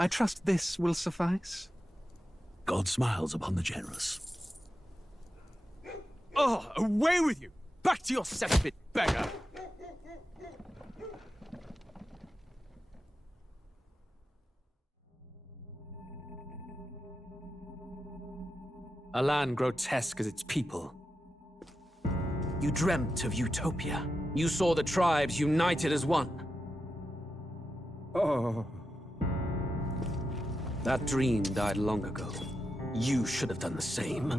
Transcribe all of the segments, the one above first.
I trust this will suffice. God smiles upon the generous. Oh, away with you! Back to your cesspit, beggar! A land grotesque as its people. You dreamt of utopia. You saw the tribes united as one. Oh. That dream died long ago. You should have done the same.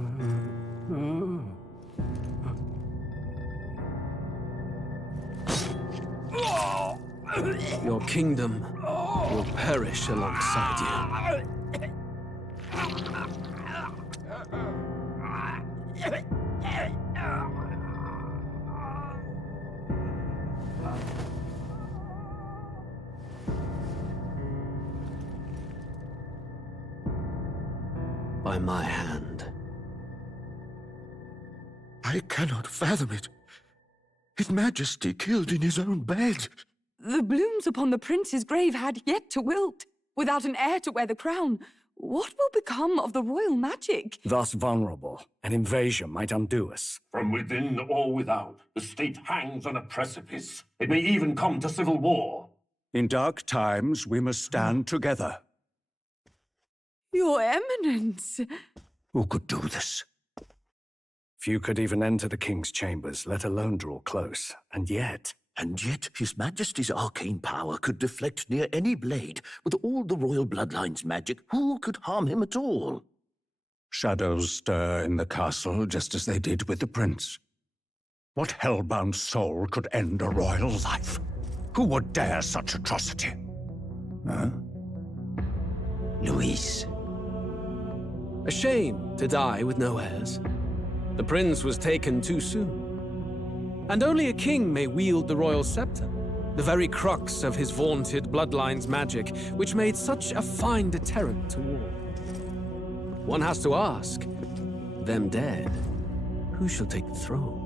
Your kingdom will perish alongside you. By my hand. I cannot fathom it. His Majesty killed in his own bed. The blooms upon the prince's grave had yet to wilt. Without an heir to wear the crown, what will become of the royal magic? Thus vulnerable, an invasion might undo us. From within or without, the state hangs on a precipice. It may even come to civil war. In dark times, we must stand together. Your Eminence! Who could do this? Few could even enter the king's chambers, let alone draw close. And yet, His Majesty's arcane power could deflect near any blade. With all the royal bloodline's magic, who could harm him at all? Shadows stir in the castle just as they did with the prince. What hellbound soul could end a royal life? Who would dare such atrocity? Huh? Luis. A shame to die with no heirs. The prince was taken too soon. And only a king may wield the royal scepter, the very crux of his vaunted bloodline's magic, which made such a fine deterrent to war. One has to ask, them dead, who shall take the throne?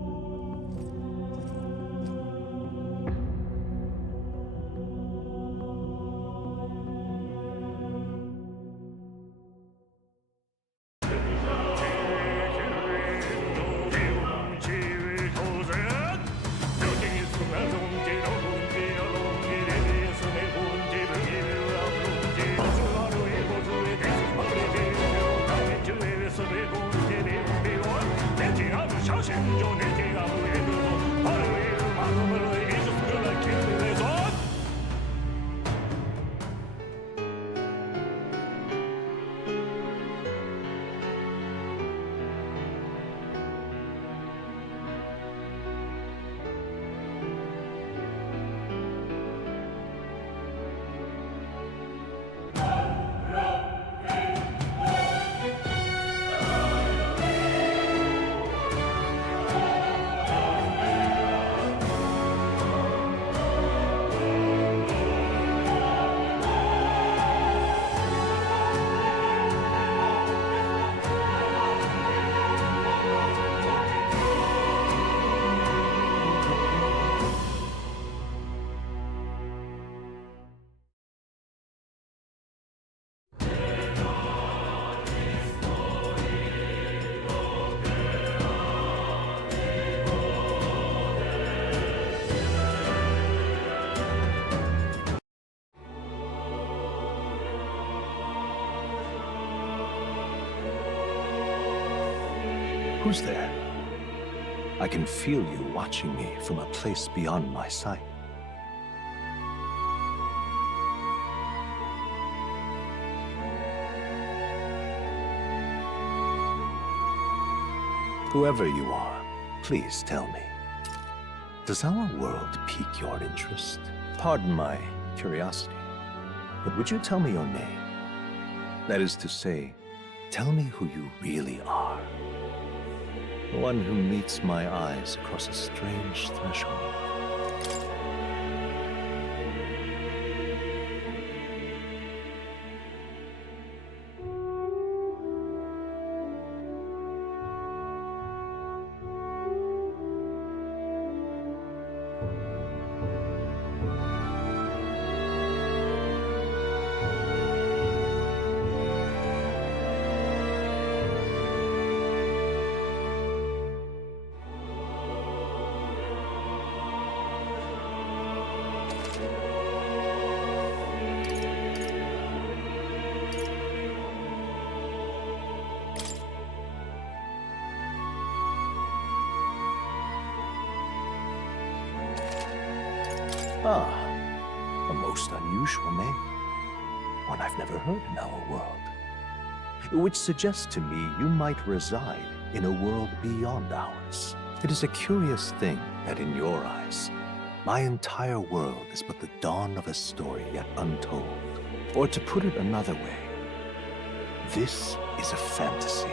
Who's there? I can feel you watching me from a place beyond my sight. Whoever you are, please tell me. Does our world pique your interest? Pardon my curiosity, but would you tell me your name? That is to say, tell me who you really are. The one who meets my eyes across a strange threshold. Ah, a most unusual name. One I've never heard in our world. Which suggests to me you might reside in a world beyond ours. It is a curious thing that in your eyes, my entire world is but the dawn of a story yet untold. Or to put it another way, this is a fantasy.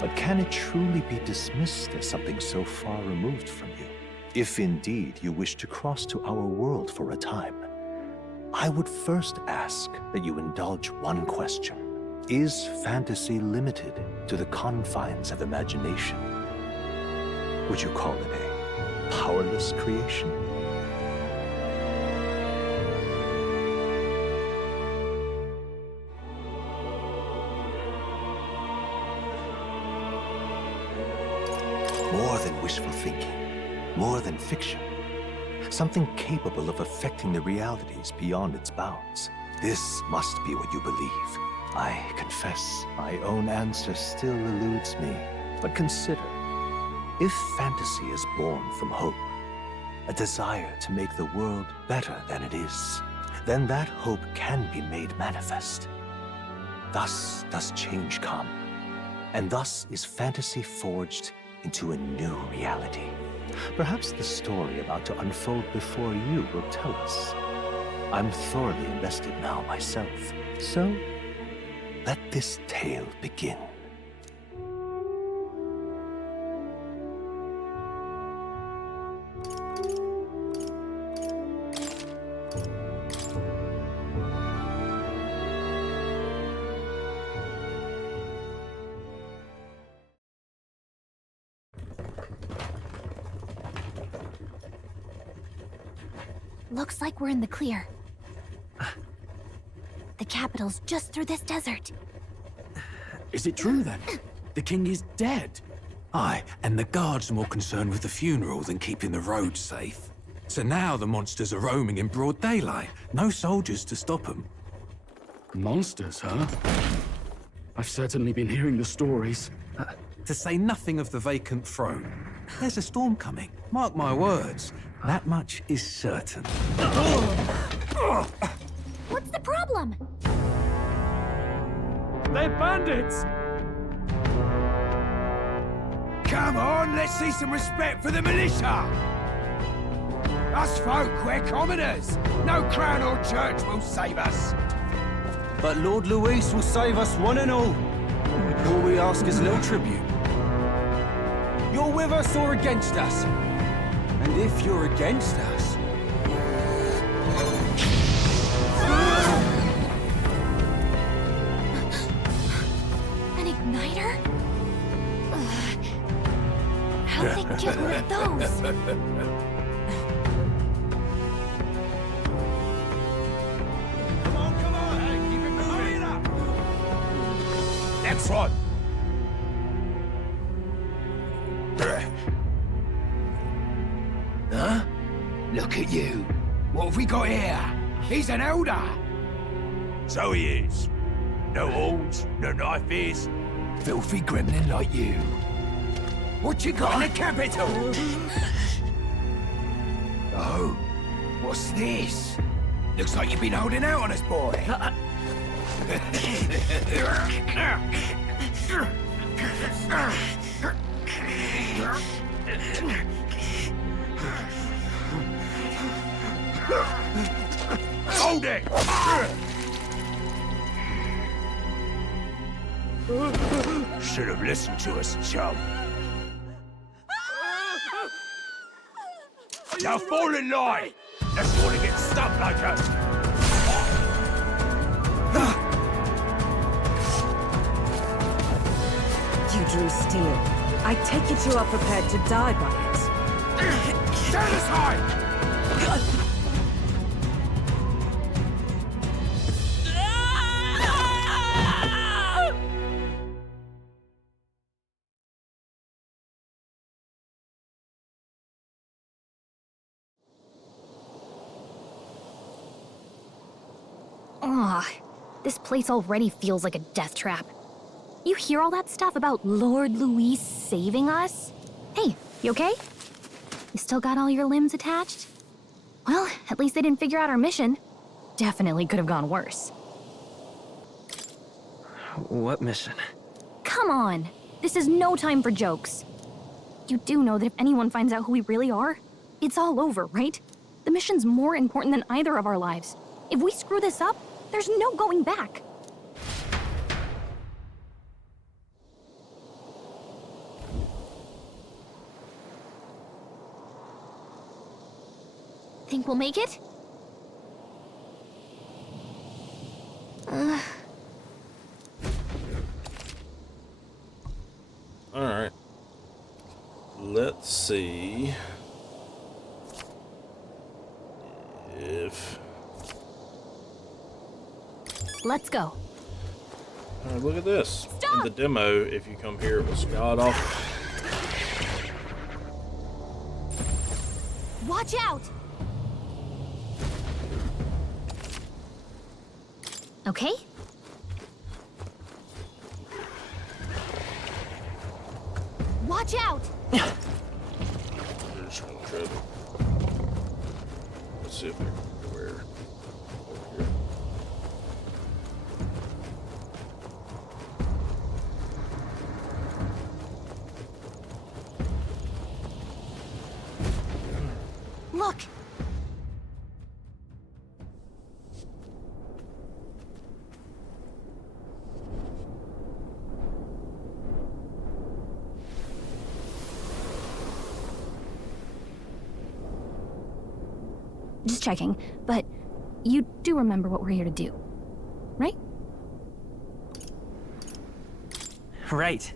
But can it truly be dismissed as something so far removed from you? If indeed you wish to cross to our world for a time, I would first ask that you indulge one question. Is fantasy limited to the confines of imagination? Would you call it a powerless creation? More than wishful thinking, more than fiction. Something capable of affecting the realities beyond its bounds. This must be what you believe. I confess, my own answer still eludes me. But consider, if fantasy is born from hope, a desire to make the world better than it is, then that hope can be made manifest. Thus does change come, and thus is fantasy forged into a new reality. Perhaps the story about to unfold before you will tell us. I'm thoroughly invested now myself, so let this tale begin. Looks like we're in the clear. The capital's just through this desert. Is it true then? The king is dead? Aye, and the guards are more concerned with the funeral than keeping the roads safe. So now the monsters are roaming in broad daylight. No soldiers to stop them. Monsters, huh? I've certainly been hearing the stories. To say nothing of the vacant throne. There's a storm coming, mark my words. That much is certain. What's the problem? They're bandits! Come on, let's see some respect for the militia! Us folk, we're commoners. No crown or church will save us. But Lord Luis will save us one and all. All we ask is no tribute. You're with us or against us? And if you're against us... An igniter? How'd they get one of those? Come on, hey, keep it moving up. Next one. Huh? Look at you. What have we got here? He's an elder. So he is. No horns, no knife ears. Filthy gremlin like you. What you got in the capital? Oh, what's this? Looks like you've been holding out on us, boy. Hold it! Should have listened to us, chum. Now fall in line! Let's want to get stuck like us! You drew steel. I take it you are prepared to die by it. Stand aside! Ugh, this place already feels like a death trap. You hear all that stuff about Lord Luis saving us? Hey, you okay? You still got all your limbs attached? Well, at least they didn't figure out our mission. Definitely could have gone worse. What mission? Come on! This is no time for jokes. You do know that if anyone finds out who we really are, it's all over, right? The mission's more important than either of our lives. If we screw this up, there's no going back. Think we'll make it? Alright. Let's see if... Let's go. Alright, look at this. Stop! In the demo, if you come here, it was god awful. Watch out! Okay? Watch out! We're just gonna try to... Let's see if I can go where... Over here. Look! Just checking, but you do remember what we're here to do, right? Right.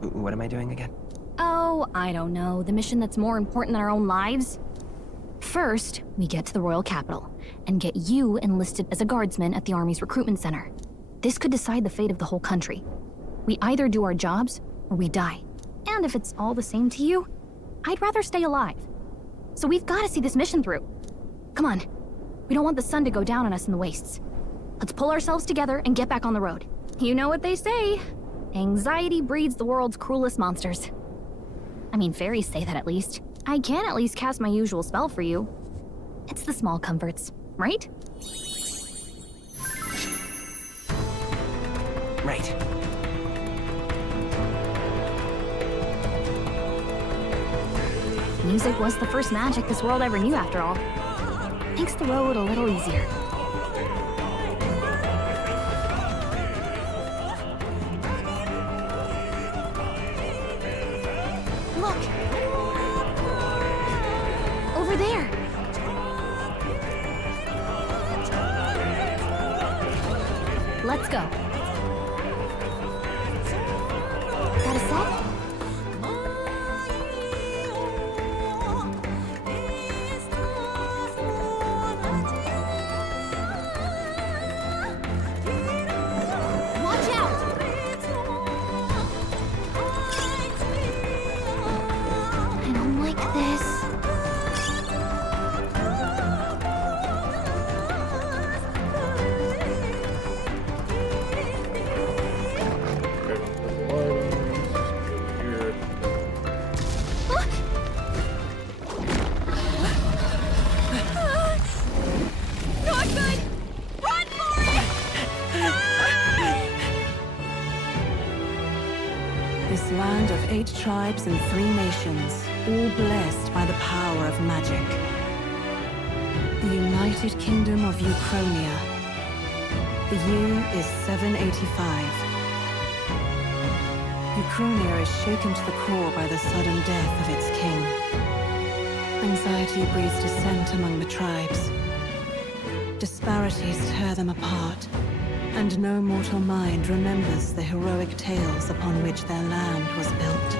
What am I doing again? Oh, I don't know. The mission that's more important than our own lives? First, we get to the royal capital and get you enlisted as a guardsman at the army's recruitment center. This could decide the fate of the whole country. We either do our jobs or we die. And if it's all the same to you, I'd rather stay alive. So we've got to see this mission through. Come on. We don't want the sun to go down on us in the wastes. Let's pull ourselves together and get back on the road. You know what they say. Anxiety breeds the world's cruelest monsters. I mean, fairies say that at least. I can at least cast my usual spell for you. It's the small comforts, right? Right. Music was the first magic this world ever knew, after all. Makes the road a little easier. Look! Over there! Let's go. Got a set? This land of 8 tribes and 3 nations, all blessed by the power of magic. The United Kingdom of Uchronia. The year is 785. Uchronia is shaken to the core by the sudden death of its king. Anxiety breeds dissent among the tribes. Disparities tear them apart, and no mortal mind remembers the heroic tales upon which their land was built.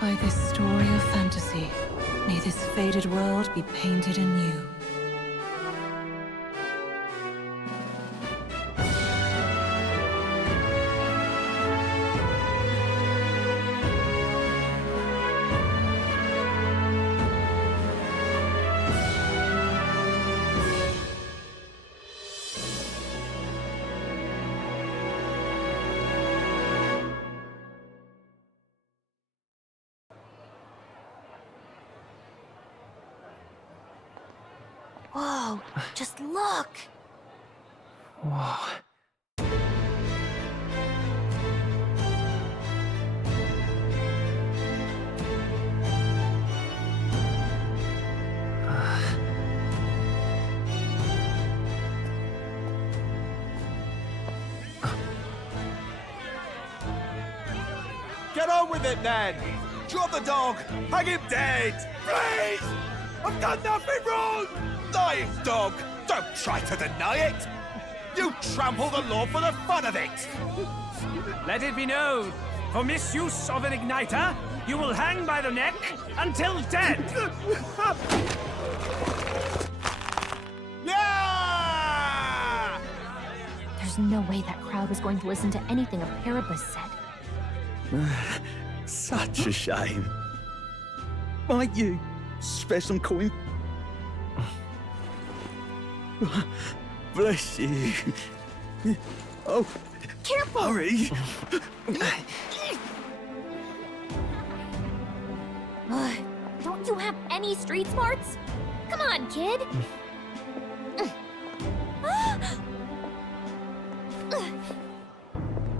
By this story of fantasy, may this faded world be painted anew. Whoa, just look! Whoa. Get on with it, then! Drop the dog! Hang him dead! Please! I've done nothing wrong! Lying dog! Don't try to deny it! You trample the law for the fun of it! Let it be known, for misuse of an igniter, you will hang by the neck until dead! Yeah! There's no way that crowd was going to listen to anything a Paribus said. Such a shame. Might you spare some coin? Bless you. Oh, careful! Hurry! Don't you have any street smarts? Come on, kid!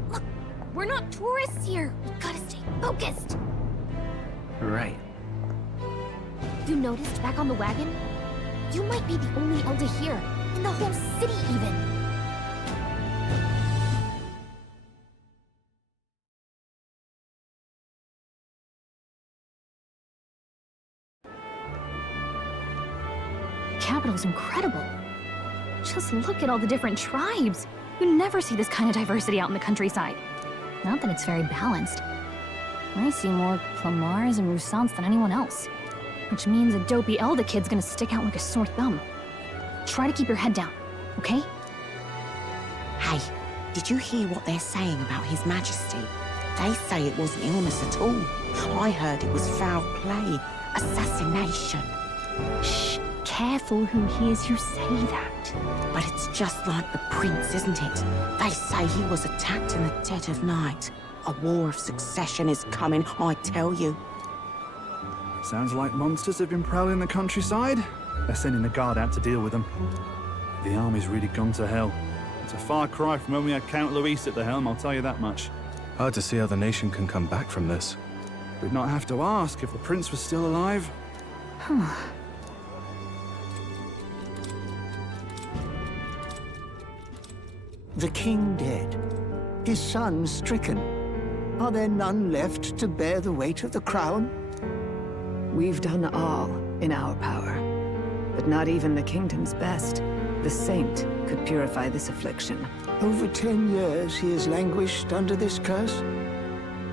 Look, we're not tourists here. We gotta stay focused. Right. You noticed back on the wagon? You might be the only Elder here, in the whole city even. The capital's incredible. Just look at all the different tribes. You never see this kind of diversity out in the countryside. Not that it's very balanced. I see more Clamars and Roussants than anyone else. Which means a dopey Elder kid's gonna stick out like a sore thumb. Try to keep your head down, okay? Hey, did you hear what they're saying about His Majesty? They say it wasn't illness at all. I heard it was foul play, assassination. Shh, careful who hears you say that. But it's just like the prince, isn't it? They say he was attacked in the dead of night. A war of succession is coming, I tell you. Sounds like monsters have been prowling the countryside. They're sending the guard out to deal with them. The army's really gone to hell. It's a far cry from when we had Count Luis at the helm, I'll tell you that much. Hard to see how the nation can come back from this. We'd not have to ask if the prince was still alive. The king dead, his son stricken. Are there none left to bear the weight of the crown? We've done all in our power, but not even the kingdom's best. The saint could purify this affliction. Over 10 years he has languished under this curse.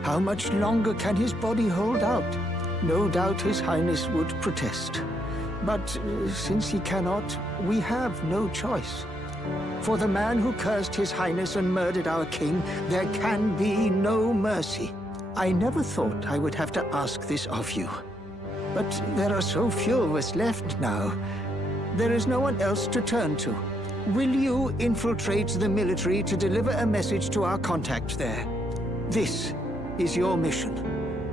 How much longer can his body hold out? No doubt his highness would protest. But since he cannot, we have no choice. For the man who cursed his highness and murdered our king, there can be no mercy. I never thought I would have to ask this of you. But there are so few of us left now. There is no one else to turn to. Will you infiltrate the military to deliver a message to our contact there? This is your mission.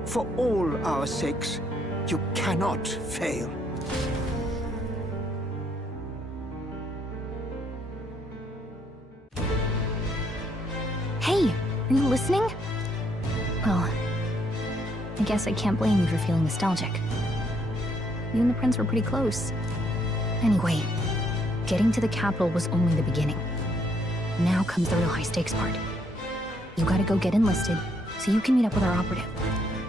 For all our sakes, you cannot fail. Hey, are you listening? Well, I guess I can't blame you for feeling nostalgic. You and the prince were pretty close. Anyway, getting to the capital was only the beginning. Now comes the real high-stakes part. You gotta go get enlisted, so you can meet up with our operative.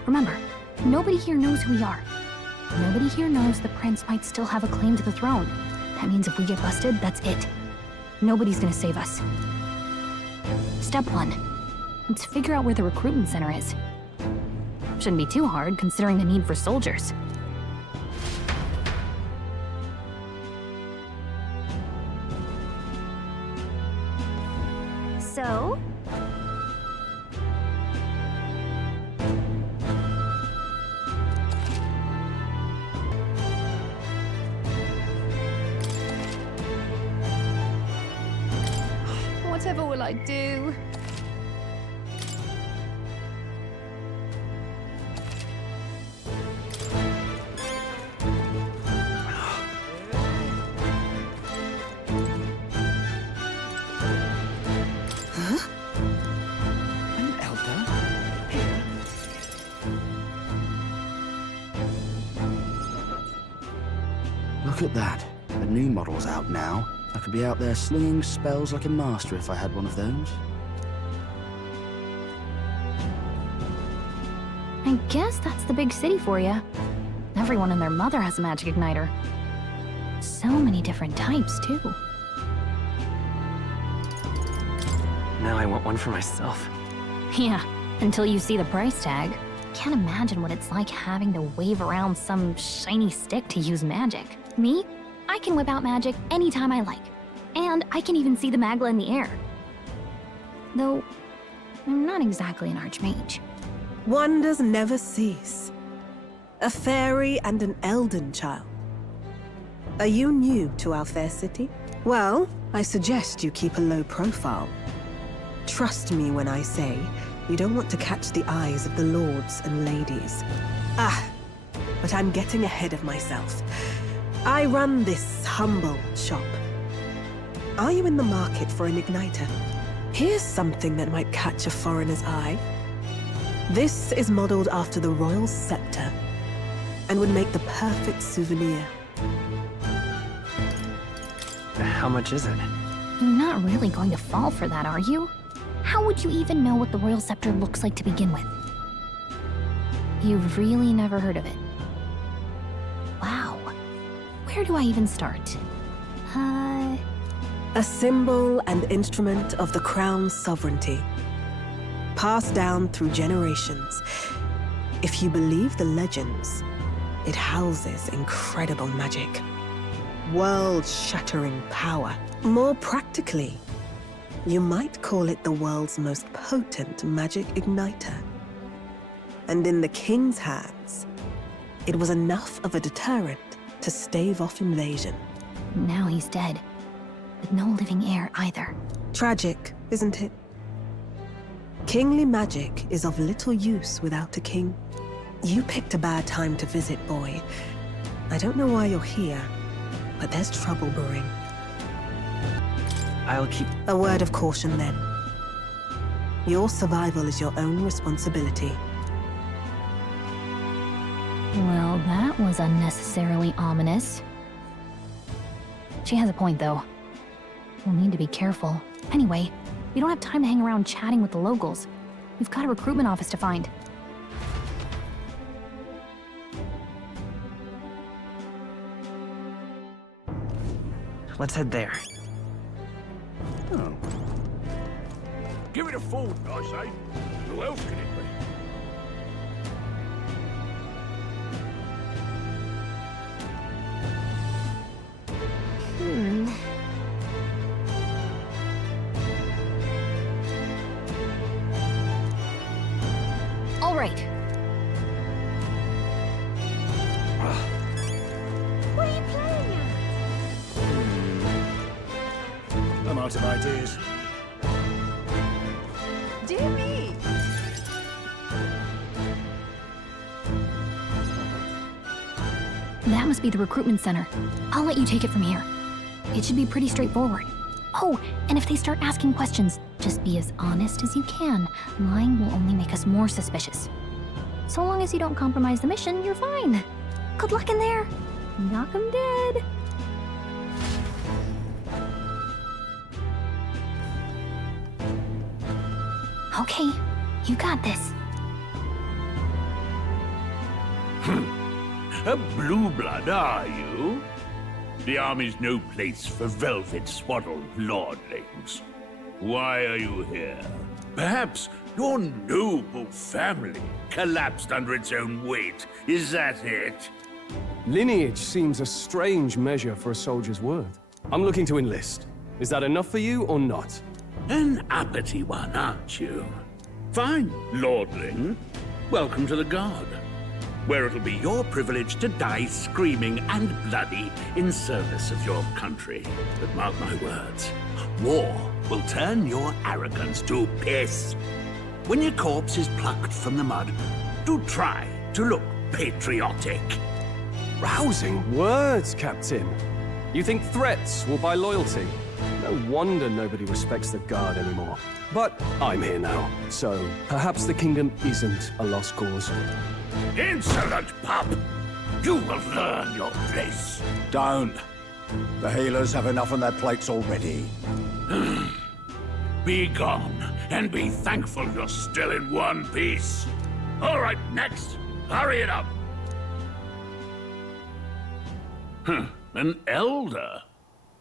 Remember, nobody here knows who we are. Nobody here knows the prince might still have a claim to the throne. That means if we get busted, that's it. Nobody's gonna save us. Step 1. Let's figure out where the recruitment center is. Shouldn't be too hard, considering the need for soldiers. So? Whatever will I do? Look at that. The new model's out now. I could be out there slinging spells like a master if I had one of those. I guess that's the big city for you. Everyone and their mother has a magic igniter. So many different types, too. Now I want one for myself. Yeah, until you see the price tag. Can't imagine what it's like having to wave around some shiny stick to use magic. Me? I can whip out magic anytime I like. And I can even see the Magla in the air. Though, I'm not exactly an archmage. Wonders never cease. A fairy and an elden child. Are you new to our fair city? Well, I suggest you keep a low profile. Trust me when I say you don't want to catch the eyes of the lords and ladies. But I'm getting ahead of myself. I run this humble shop. Are you in the market for an igniter? Here's something that might catch a foreigner's eye. This is modeled after the royal scepter and would make the perfect souvenir. How much is it? You're not really going to fall for that, are you? How would you even know what the royal scepter looks like to begin with? You've really never heard of it. Wow. Where do I even start? A symbol and instrument of the crown's sovereignty. Passed down through generations. If you believe the legends, it houses incredible magic. World-shattering power. More practically, you might call it the world's most potent magic igniter. And in the king's hands, it was enough of a deterrent to stave off invasion. Now he's dead. With no living heir either. Tragic, isn't it? Kingly magic is of little use without a king. You picked a bad time to visit, boy. I don't know why you're here, but there's trouble brewing. I'll keep... A word of caution, then. Your survival is your own responsibility. Well, that was unnecessarily ominous. She has a point, though. We'll need to be careful. Anyway, we don't have time to hang around chatting with the locals. We've got a recruitment office to find. Let's head there. Oh. Give it a thought, I say. Who else can it be? All right. What are you playing at? I'm out of ideas. Dear me! That must be the recruitment center. I'll let you take it from here. It should be pretty straightforward. Oh, and if they start asking questions, just be as honest as you can. Lying will only make us more suspicious. So long as you don't compromise the mission, you're fine. Good luck in there. Knock 'em dead. Okay, you got this. A blue blood, are you? The army's no place for velvet-swaddled lordlings. Why are you here? Perhaps your noble family collapsed under its own weight. Is that it? Lineage seems a strange measure for a soldier's worth. I'm looking to enlist. Is that enough for you or not? An uppity one, aren't you? Fine, lordling. Welcome to the Guard, where it'll be your privilege to die screaming and bloody in service of your country. But mark my words, war will turn your arrogance to piss. When your corpse is plucked from the mud, do try to look patriotic. Rousing words, Captain. You think threats will buy loyalty? No wonder nobody respects the Guard anymore. But I'm here now, so perhaps the kingdom isn't a lost cause. Insolent pup! You will learn your place. Don't. The healers have enough on their plates already. Be gone, and be thankful you're still in one piece. All right, next. Hurry it up. An elder?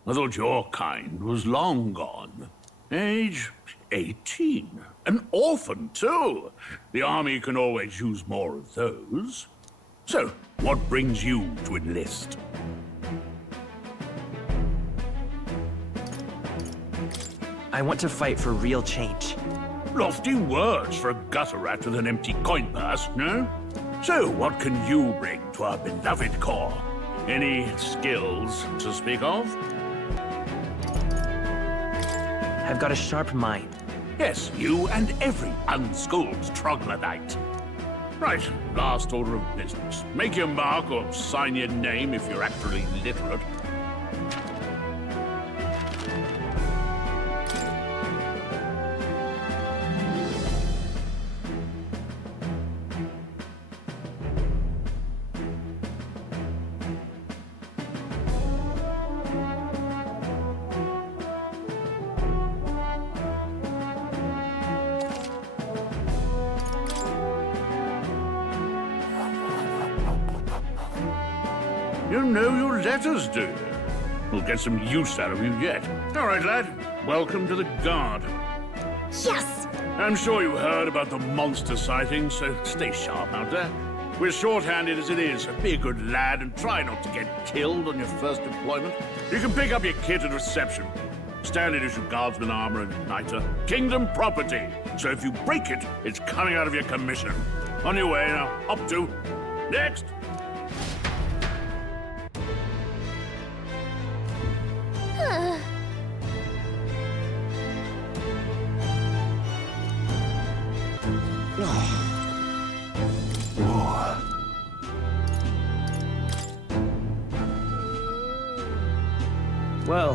I thought your kind was long gone. Age 18. An orphan, too. The army can always use more of those. So, what brings you to enlist? I want to fight for real change. Lofty words for a gutter rat with an empty coin purse, no? So, what can you bring to our beloved corps? Any skills to speak of? I've got a sharp mind. Yes, you and every unschooled troglodyte. Right, last order of business. Make your mark or sign your name if you're actually literate. You know your letters, do you? We'll get some use out of you yet. All right, lad. Welcome to the Guard. Yes! I'm sure you heard about the monster sightings, so stay sharp out there. We're short-handed as it is, so be a good lad and try not to get killed on your first deployment. You can pick up your kit at reception. Standard issue guardsman armor and igniter. Kingdom property. So if you break it, it's coming out of your commission. On your way now. Up to. Next! Well...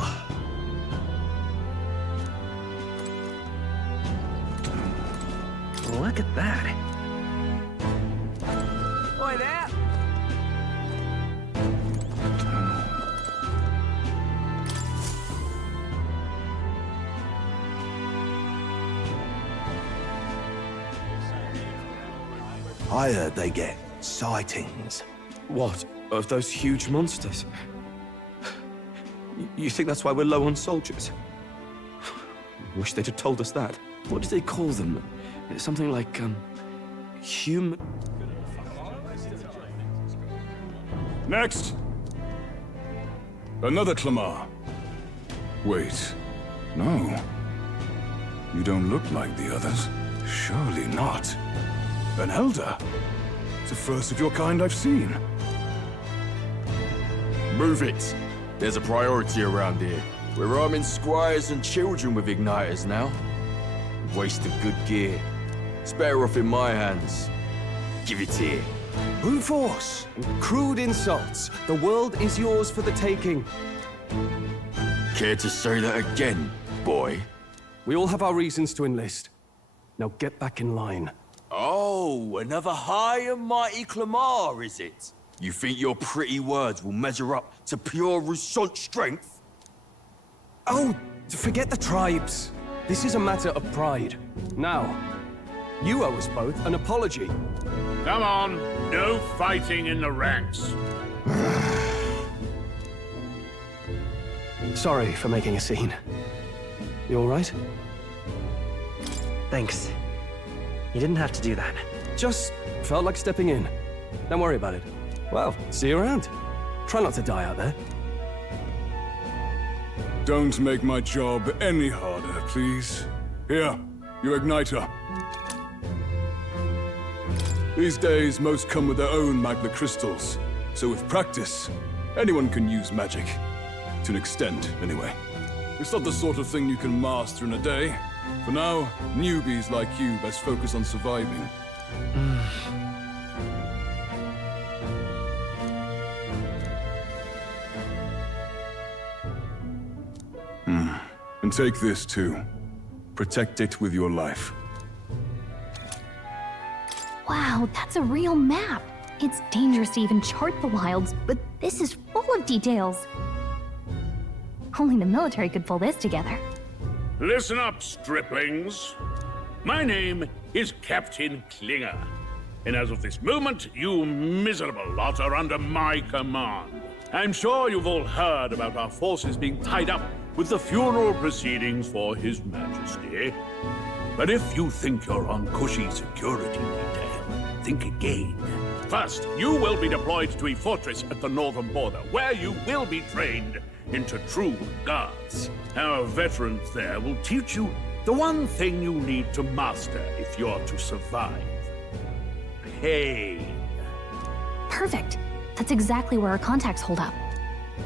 look at that. Oi there! I heard they get sightings. What? Of those huge monsters? You think that's why we're low on soldiers? Wish they'd have told us that. What did they call them? Something like, human... Next! Another Clamar. Wait. No. You don't look like the others. Surely not. An elder? It's the first of your kind I've seen. Move it. There's a priority around here. We're arming squires and children with igniters now. Wasted good gear. It's better off in my hands. Give it here. Brute force! Crude insults. The world is yours for the taking. Care to say that again, boy? We all have our reasons to enlist. Now get back in line. Oh, another high and mighty Clamar, is it? You think your pretty words will measure up to pure Rousseau strength? Oh, forget the tribes. This is a matter of pride. Now, you owe us both an apology. Come on, no fighting in the ranks. Sorry for making a scene. You all right? Thanks. You didn't have to do that. Just felt like stepping in. Don't worry about it. Well, see you around. Try not to die out there. Don't make my job any harder, please. Here, your igniter. These days, most come with their own magna crystals. So with practice, anyone can use magic. To an extent, anyway. It's not the sort of thing you can master in a day. For now, newbies like you best focus on surviving. And take this too. Protect it with your life. Wow, that's a real map. It's dangerous to even chart the wilds, but this is full of details. Only the military could pull this together. Listen up, striplings. My name is Captain Klinger, and as of this moment, you miserable lot are under my command. I'm sure you've all heard about our forces being tied up with the funeral proceedings for His Majesty. But if you think you're on cushy security detail, think again. First, you will be deployed to a fortress at the northern border, where you will be trained into true guards. Our veterans there will teach you the one thing you need to master if you're to survive. Pain. Perfect. That's exactly where our contacts hold up.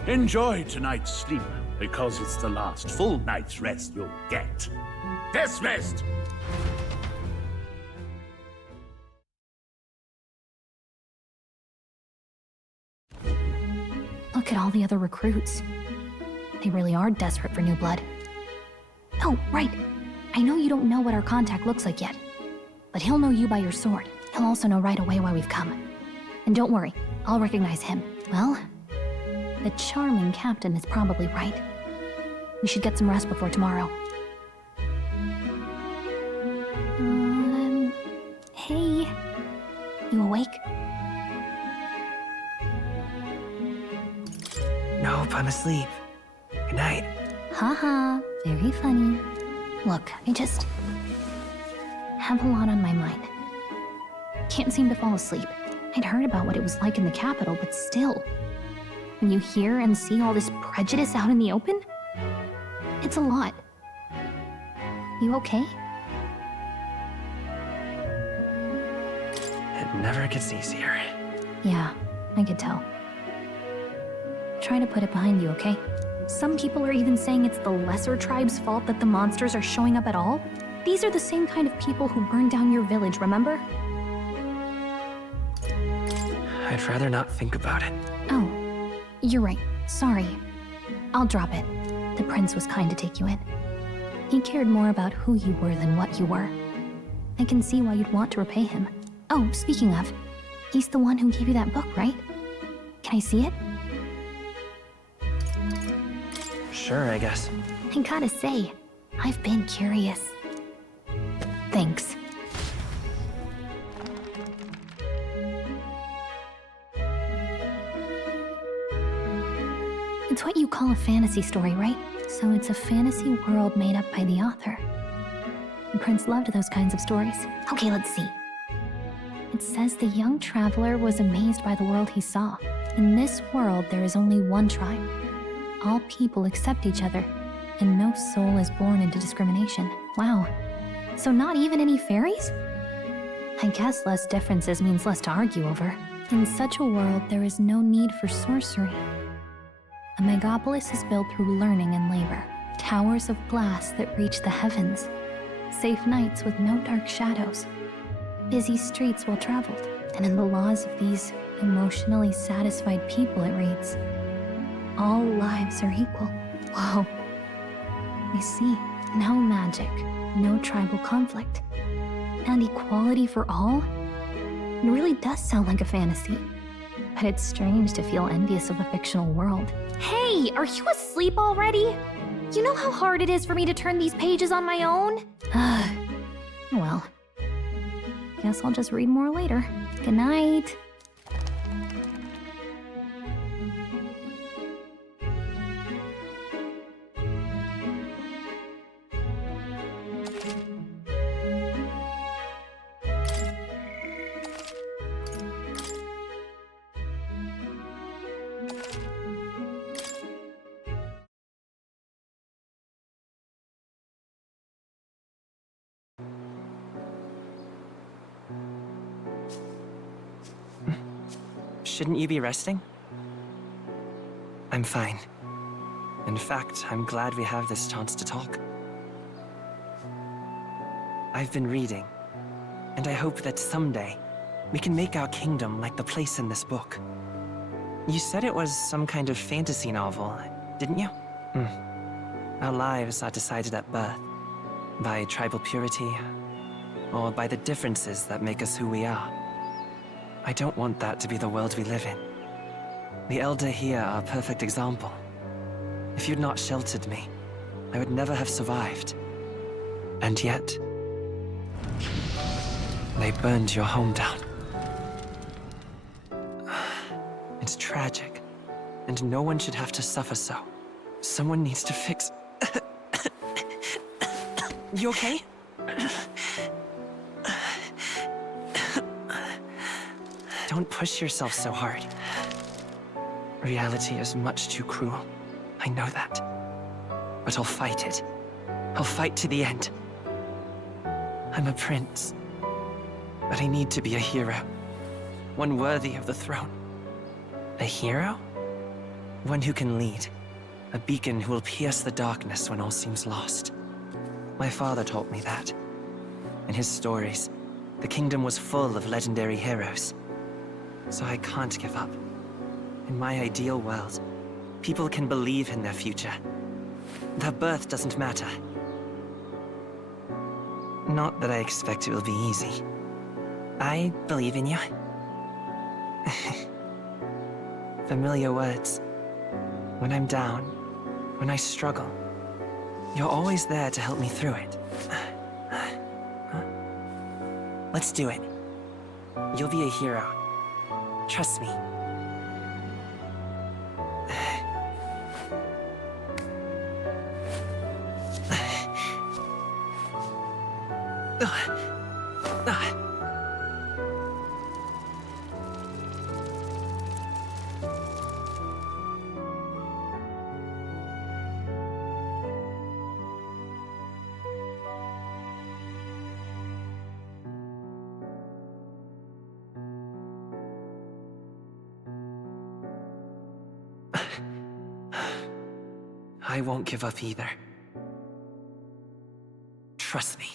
Enjoy tonight's sleep, because it's the last full night's rest you'll get. Dismissed! Look at all the other recruits. They really are desperate for new blood. Oh, right. I know you don't know what our contact looks like yet, but he'll know you by your sword. He'll also know right away why we've come. And don't worry, I'll recognize him. Well, the charming captain is probably right. We should get some rest before tomorrow. Hey. You awake? Nope, I'm asleep. Good night. Haha, very funny. Look, I just have a lot on my mind. Can't seem to fall asleep. I'd heard about what it was like in the capital, but still. When you hear and see all this prejudice out in the open, it's a lot. You okay? It never gets easier. Yeah, I could tell. Try to put it behind you, okay? Some people are even saying it's the lesser tribe's fault that the monsters are showing up at all. These are the same kind of people who burned down your village, remember? I'd rather not think about it. Oh, you're right. Sorry. I'll drop it. The prince was kind to take you in. He cared more about who you were than what you were. I can see why you'd want to repay him. Oh, speaking of, he's the one who gave you that book, right? Can I see it? Sure, I guess. I gotta say, I've been curious. Thanks. It's what you call a fantasy story, right? So it's a fantasy world made up by the author. The prince loved those kinds of stories. Okay, let's see. It says the young traveler was amazed by the world he saw. In this world, there is only one tribe. All people accept each other, and no soul is born into discrimination. Wow. So not even any fairies? I guess less differences means less to argue over. In such a world, there is no need for sorcery. A megapolis is built through learning and labor. Towers of glass that reach the heavens. Safe nights with no dark shadows. Busy streets well traveled. And in the laws of these emotionally satisfied people, it reads, all lives are equal. Whoa. I see. No magic, no tribal conflict, and equality for all? It really does sound like a fantasy. But it's strange to feel envious of a fictional world. Hey, are you asleep already? You know how hard it is for me to turn these pages on my own? Well, guess I'll just read more later. Good night. Shouldn't you be resting? I'm fine. In fact, I'm glad we have this chance to talk. I've been reading, and I hope that someday we can make our kingdom like the place in this book. You said it was some kind of fantasy novel, didn't you? Our lives are decided at birth, by tribal purity, or by the differences that make us who we are. I don't want that to be the world we live in. The Elder here are a perfect example. If you'd not sheltered me, I would never have survived. And yet, they burned your home down. It's tragic, and no one should have to suffer so. Someone needs to fix... You okay? Don't push yourself so hard. Reality is much too cruel. I know that. But I'll fight it. I'll fight to the end. I'm a prince. But I need to be a hero. One worthy of the throne. A hero? One who can lead. A beacon who will pierce the darkness when all seems lost. My father taught me that. In his stories, the kingdom was full of legendary heroes. So I can't give up. In my ideal world, people can believe in their future. Their birth doesn't matter. Not that I expect it will be easy. I believe in you. Familiar words. When I'm down, when I struggle, you're always there to help me through it. Let's do it. You'll be a hero. Trust me. I won't give up either. Trust me.